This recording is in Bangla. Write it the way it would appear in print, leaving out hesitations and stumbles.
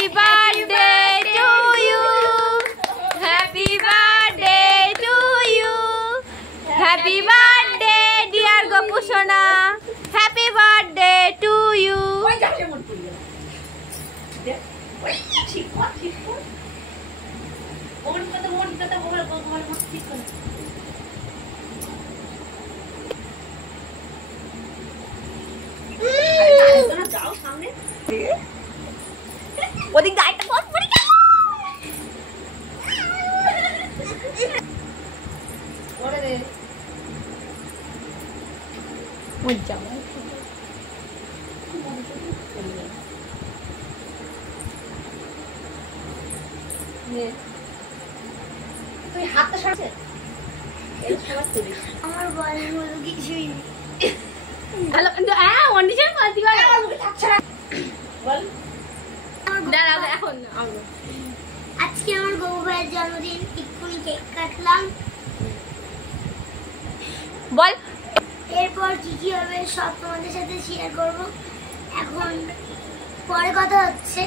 Happy birthday to you. Happy birthday to you. Happy birthday dear Gopushona. Happy birthday to you. ওদিক দাইটা কত পড়ি ওরে রে মজা নে তুই হাতটা সরাছে এই সবার তুই আমার বলের মতো কিছুই নেই হ্যালো অন্ডিশন পাতি ভাই আমাকে থাকছ বল দাঁড়া এখন আজকে আমার গবু ভাইয়ের জন্মদিন এক্ষুনি কেক কাটলাম বল এরপর কি কি হবে সব তোমাদের সাথে শেয়ার করব এখন পরে কথা হচ্ছে